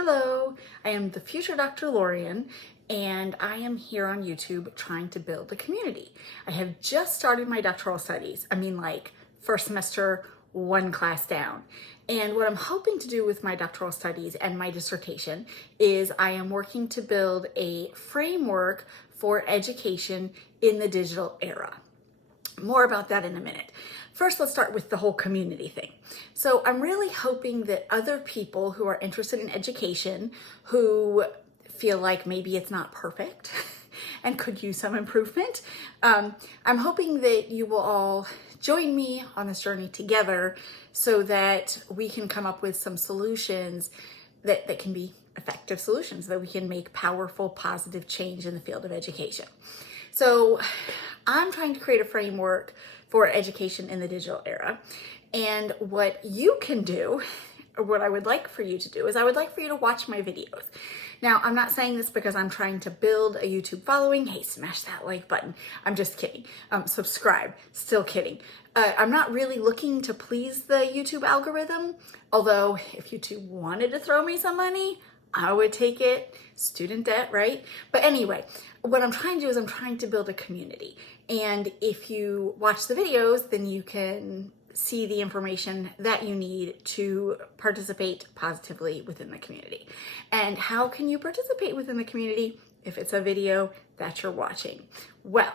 Hello, I am the future Dr. Lorian, and I am here on YouTube trying to build a community. I have just started my doctoral studies. Like first semester, one class down. And what I'm hoping to do with my doctoral studies and my dissertation is I am working to build a framework for education in the digital era. More about that in a minute. First, let's start with the whole community thing. So I'm really hoping that other people who are interested in education, who feel like maybe it's not perfect and could use some improvement, I'm hoping that you will all join me on this journey together so that we can come up with some solutions that can be effective solutions, that we can make powerful, positive change in the field of education. So I'm trying to create a framework for education in the digital era. And what you can do, or what I would like for you to do, is I would like for you to watch my videos. Now, I'm not saying this because I'm trying to build a YouTube following. Hey, smash that like button. I'm just kidding. Subscribe. Still kidding. I'm not really looking to please the YouTube algorithm, although if YouTube wanted to throw me some money, I would take it. Student debt, right? But anyway, what I'm trying to do is I'm trying to build a community. And if you watch the videos, then you can see the information that you need to participate positively within the community. And how can you participate within the community if it's a video that you're watching? Well,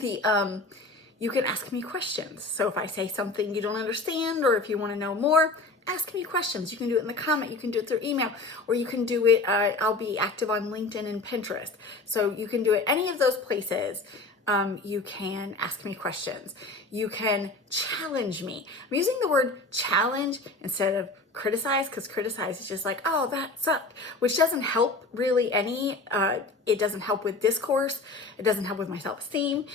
you can ask me questions. So if I say something you don't understand, or if you want to know more, ask me questions. You can do it in the comment, you can do it through email, or you can do it, I'll be active on LinkedIn and Pinterest. So you can do it any of those places. You can ask me questions. You can challenge me. I'm using the word challenge instead of criticize, because criticize is just like, oh, that sucked, which doesn't help really any. It doesn't help with discourse. It doesn't help with my self-esteem.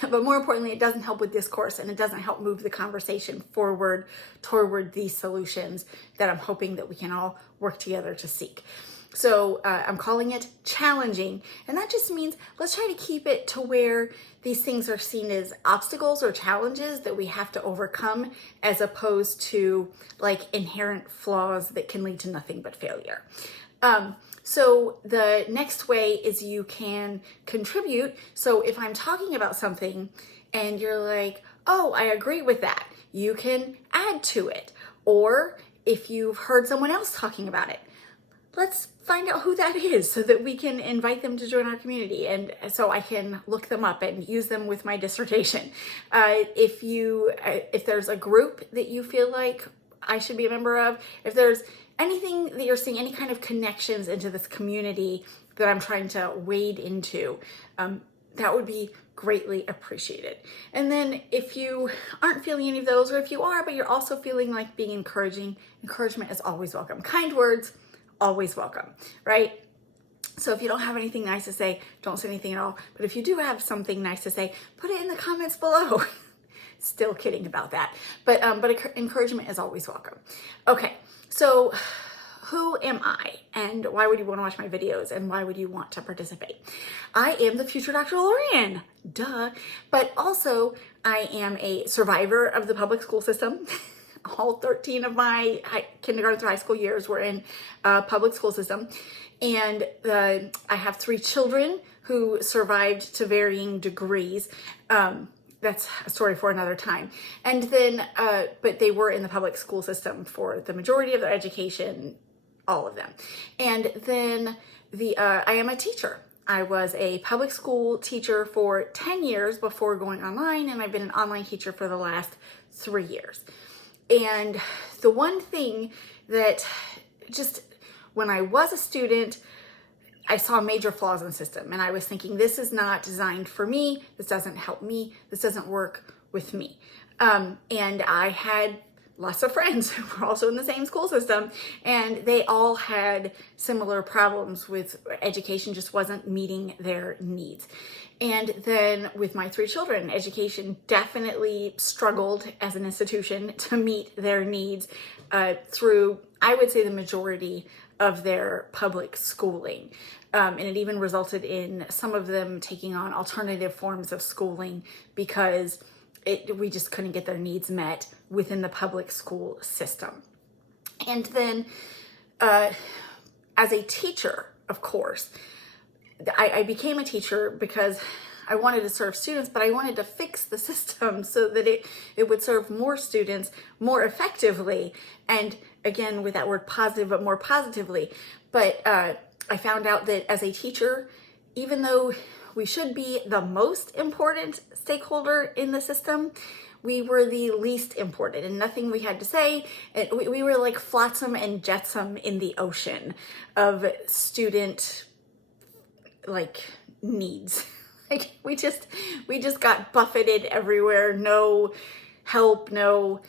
But more importantly, it doesn't help with discourse, and it doesn't help move the conversation forward toward these solutions that I'm hoping that we can all work together to seek. So I'm calling it challenging, and that just means let's try to keep it to where these things are seen as obstacles or challenges that we have to overcome, as opposed to like inherent flaws that can lead to nothing but failure. So the next way is you can contribute. So if I'm talking about something and you're like, oh, I agree with that, you can add to it. Or if you've heard someone else talking about it, let's find out who that is so that we can invite them to join our community, and so I can look them up and use them with my dissertation. If there's a group that you feel like I should be a member of, if there's anything that you're seeing, any kind of connections into this community that I'm trying to wade into, that would be greatly appreciated. And then if you aren't feeling any of those, or if you are, but you're also feeling like being encouragement is always welcome. Kind words, always welcome, right? So if you don't have anything nice to say, don't say anything at all. But if you do have something nice to say, put it in the comments below. Still kidding about that. But encouragement is always welcome. Okay, so who am I, and why would you want to watch my videos, and why would you want to participate? I am the future Dr. Lorian, duh. But also I am a survivor of the public school system. All 13 of my kindergarten through high school years were in public school system. And I have 3 children who survived to varying degrees. That's a story for another time. And then, but they were in the public school system for the majority of their education, all of them. And then I am a teacher. I was a public school teacher for 10 years before going online, and I've been an online teacher for the last 3 years. And the one thing that just when I was a student, I saw major flaws in the system, and I was thinking, this is not designed for me. This doesn't help me. This doesn't work with me. And I had lots of friends who were also in the same school system, and they all had similar problems with education just wasn't meeting their needs. And then with my 3 children, education definitely struggled as an institution to meet their needs through, I would say, the majority of their public schooling. And it even resulted in some of them taking on alternative forms of schooling because we just couldn't get their needs met within the public school system. And then as a teacher, of course, I became a teacher because I wanted to serve students, but I wanted to fix the system so that it would serve more students more effectively. And again, with that word positive, but more positively. But I found out that as a teacher, even though we should be the most important stakeholder in the system, we were the least important, and nothing we had to say. We were like flotsam and jetsam in the ocean of student needs. Like we just got buffeted everywhere, no help, no,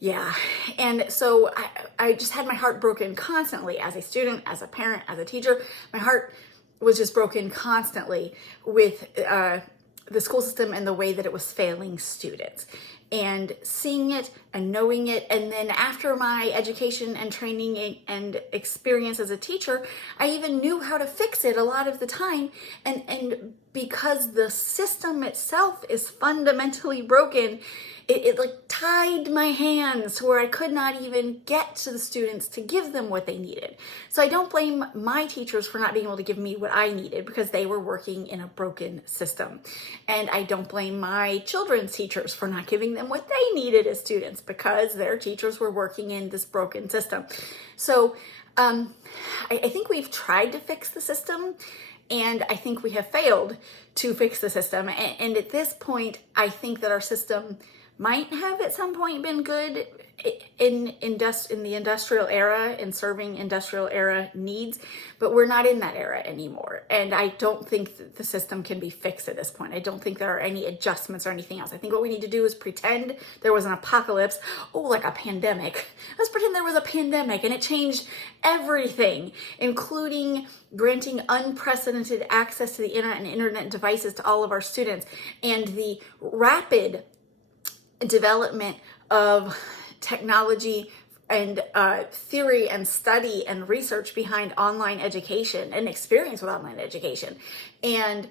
yeah. And so I just had my heart broken constantly as a student, as a parent, as a teacher. My heart was just broken constantly with the school system and the way that it was failing students. And seeing it and knowing it, and then after my education and training and experience as a teacher, I even knew how to fix it a lot of the time. And because the system itself is fundamentally broken, it like tied my hands to where I could not even get to the students to give them what they needed. So I don't blame my teachers for not being able to give me what I needed because they were working in a broken system. And I don't blame my children's teachers for not giving them what they needed as students because their teachers were working in this broken system. So I think we've tried to fix the system, and I think we have failed to fix the system. And at this point, I think that our system might have at some point been good in the industrial era, in serving industrial era needs, but we're not in that era anymore. And I don't think that the system can be fixed at this point. I don't think there are any adjustments or anything else. I think what we need to do is pretend there was an apocalypse, like a pandemic. Let's pretend there was a pandemic and it changed everything, including granting unprecedented access to the internet and internet devices to all of our students, and the rapid development of technology and theory and study and research behind online education and experience with online education. And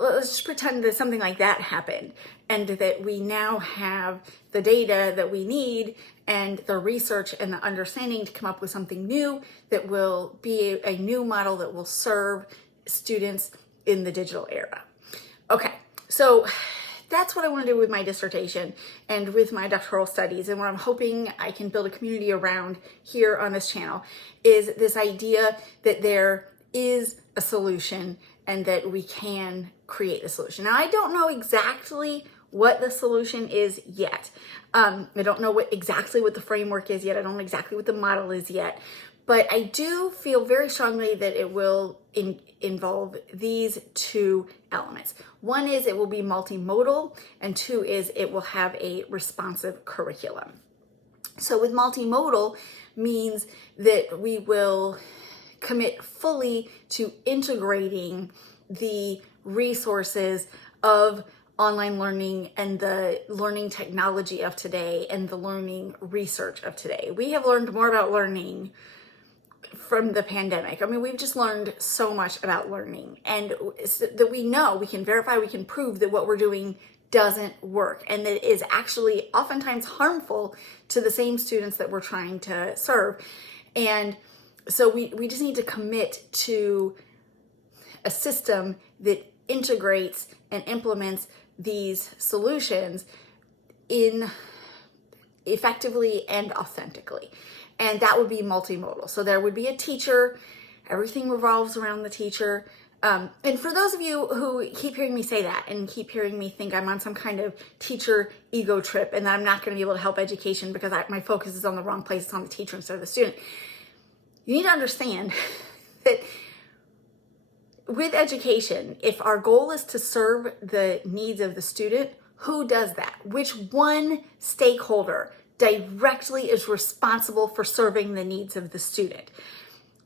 let's just pretend that something like that happened and that we now have the data that we need and the research and the understanding to come up with something new that will be a new model that will serve students in the digital era. Okay, so that's what I want to do with my dissertation and with my doctoral studies, and what I'm hoping I can build a community around here on this channel is this idea that there is a solution and that we can create a solution. Now, I don't know exactly what the solution is yet. I don't know exactly what the framework is yet. I don't know exactly what the model is yet. But I do feel very strongly that it will involve these two elements. One is it will be multimodal, and two is it will have a responsive curriculum. So with multimodal means that we will commit fully to integrating the resources of online learning and the learning technology of today and the learning research of today. We have learned more about learning from the pandemic. I mean, we've just learned so much about learning, and that we know, we can verify, we can prove that what we're doing doesn't work, and that it is actually oftentimes harmful to the same students that we're trying to serve. And so we just need to commit to a system that integrates and implements these solutions in effectively and authentically. And that would be multimodal. So there would be a teacher, everything revolves around the teacher. And for those of you who keep hearing me say that and keep hearing me think I'm on some kind of teacher ego trip and that I'm not going to be able to help education because my focus is on the wrong place, it's on the teacher instead of the student, you need to understand that with education, if our goal is to serve the needs of the student, who does that? Which one stakeholder directly is responsible for serving the needs of the student?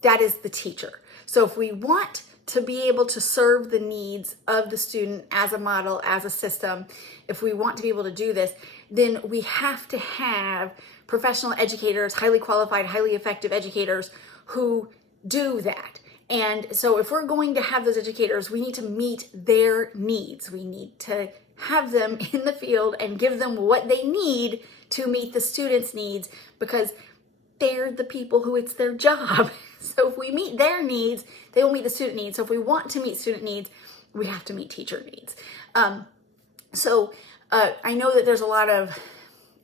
That is the teacher. So if we want to be able to serve the needs of the student as a model, as a system, if we want to be able to do this, then we have to have professional educators, highly qualified, highly effective educators who do that. And so if we're going to have those educators, we need to meet their needs. We need to have them in the field and give them what they need to meet the students' needs, because they're the people who it's their job. So if we meet their needs, they will meet the student needs. So if we want to meet student needs, we have to meet teacher needs. I know that there's a lot of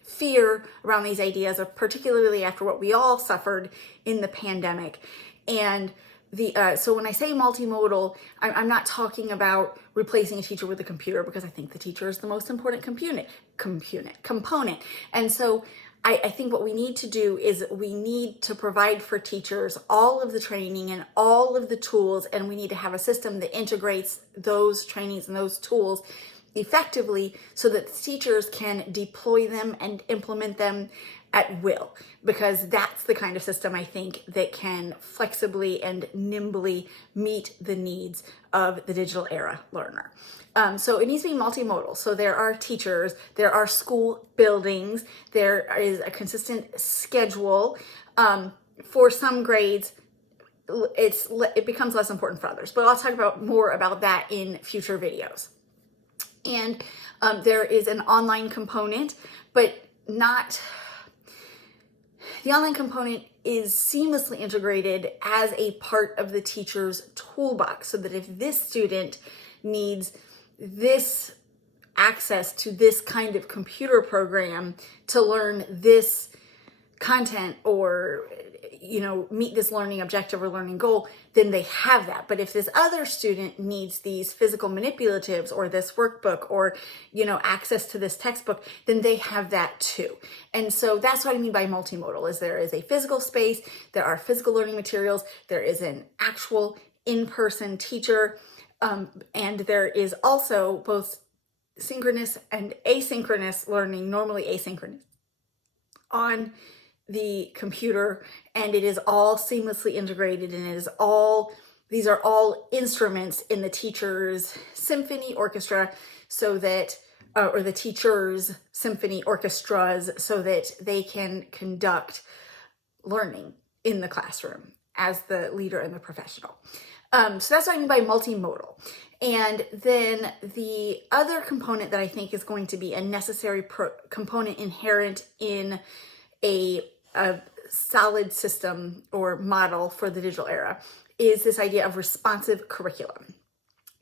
fear around these ideas, particularly after what we all suffered in the pandemic. And so when I say multimodal, I'm not talking about replacing a teacher with a computer, because I think the teacher is the most important component. And so I think what we need to do is we need to provide for teachers all of the training and all of the tools, and we need to have a system that integrates those trainings and those tools effectively so that the teachers can deploy them and implement them at will, because that's the kind of system I think that can flexibly and nimbly meet the needs of the digital era learner. So it needs to be multimodal. So there are teachers, there are school buildings, there is a consistent schedule. For some grades, it becomes less important for others, but I'll talk more about that in future videos. And there is an online component, but not... The online component is seamlessly integrated as a part of the teacher's toolbox, so that if this student needs this access to this kind of computer program to learn this content, or meet this learning objective or learning goal, then they have that. But if this other student needs these physical manipulatives or this workbook or, access to this textbook, then they have that too. And so that's what I mean by multimodal, is there is a physical space, there are physical learning materials, there is an actual in-person teacher, and there is also both synchronous and asynchronous learning, normally asynchronous, on the computer, and it is all seamlessly integrated, and these are all instruments in the teacher's symphony orchestra, so that or the teacher's symphony orchestras, so that they can conduct learning in the classroom as the leader and the professional. So that's what I mean by multimodal. And then the other component that I think is going to be a necessary component inherent in a solid system or model for the digital era is this idea of responsive curriculum.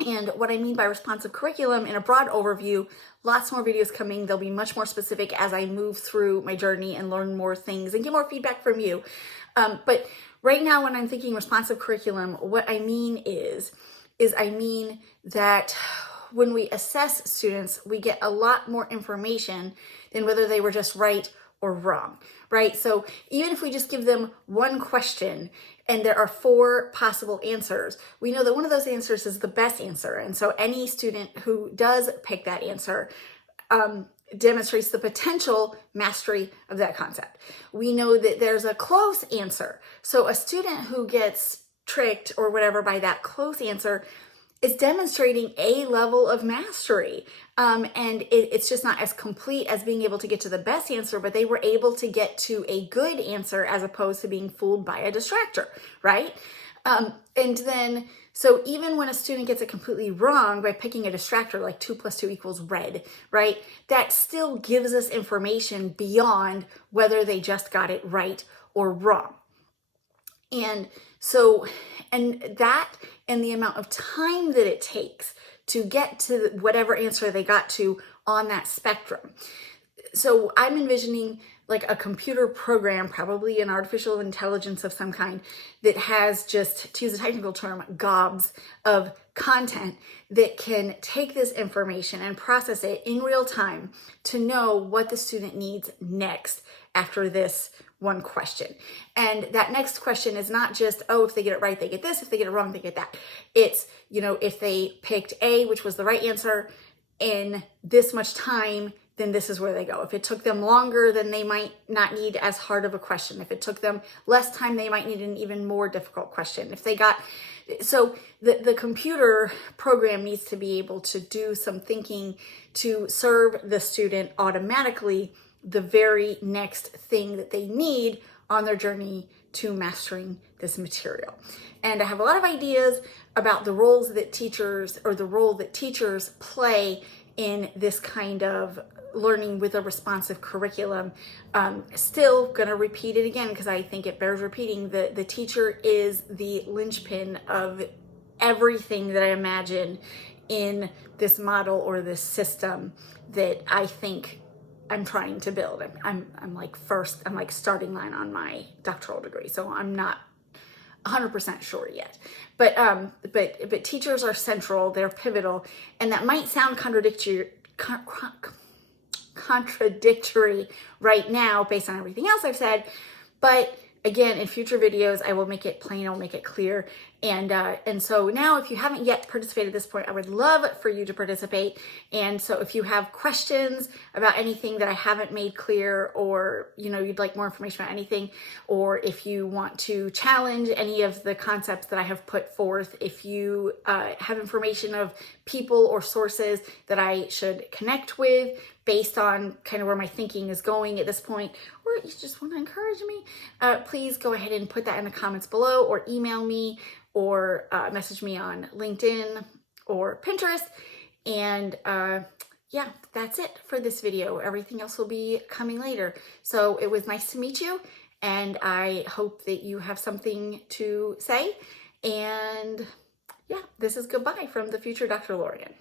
And what I mean by responsive curriculum, in a broad overview, lots more videos coming. They'll be much more specific as I move through my journey and learn more things and get more feedback from you. But right now, when I'm thinking responsive curriculum, what I mean is I mean that when we assess students, we get a lot more information than whether they were just right or wrong, right? So even if we just give them one question and there are 4 possible answers, we know that one of those answers is the best answer. And so any student who does pick that answer demonstrates the potential mastery of that concept. We know that there's a close answer. So a student who gets tricked or whatever by that close answer is demonstrating a level of mastery. And it's just not as complete as being able to get to the best answer, but they were able to get to a good answer as opposed to being fooled by a distractor, right? And then, so even when a student gets it completely wrong by picking a distractor, like 2 + 2 = red, right? That still gives us information beyond whether they just got it right or wrong. And so, and the amount of time that it takes to get to whatever answer they got to on that spectrum. So I'm envisioning like a computer program, probably an artificial intelligence of some kind, that has just, to use a technical term, gobs of content that can take this information and process it in real time to know what the student needs next after this one question. And that next question is not just, oh, if they get it right, they get this. If they get it wrong, they get that. It's, if they picked A, which was the right answer, in this much time, then this is where they go. If it took them longer, then they might not need as hard of a question. If it took them less time, they might need an even more difficult question. So the computer program needs to be able to do some thinking to serve the student automatically the very next thing that they need on their journey to mastering this material. And I have a lot of ideas about the roles that teachers, or the role that teachers play in this kind of learning with a responsive curriculum. Still gonna repeat it again because I think it bears repeating. The teacher is the linchpin of everything that I imagine in this model or this system that I think I'm trying to build. I'm like starting line on my doctoral degree, so I'm not 100% sure yet. But teachers are central, they're pivotal, and that might sound contradictory right now based on everything else I've said, but again, in future videos, I will make it plain, I'll make it clear. And so now, if you haven't yet participated at this point, I would love for you to participate. And so if you have questions about anything that I haven't made clear, or, you know, you'd like more information about anything, or if you want to challenge any of the concepts that I have put forth, if you have information of people or sources that I should connect with based on kind of where my thinking is going at this point, or you just want to encourage me, please go ahead and put that in the comments below, or email me, or message me on LinkedIn or Pinterest. And yeah, that's it for this video. Everything else will be coming later. So it was nice to meet you, and I hope that you have something to say. And yeah, this is goodbye from the future Dr. Lorian.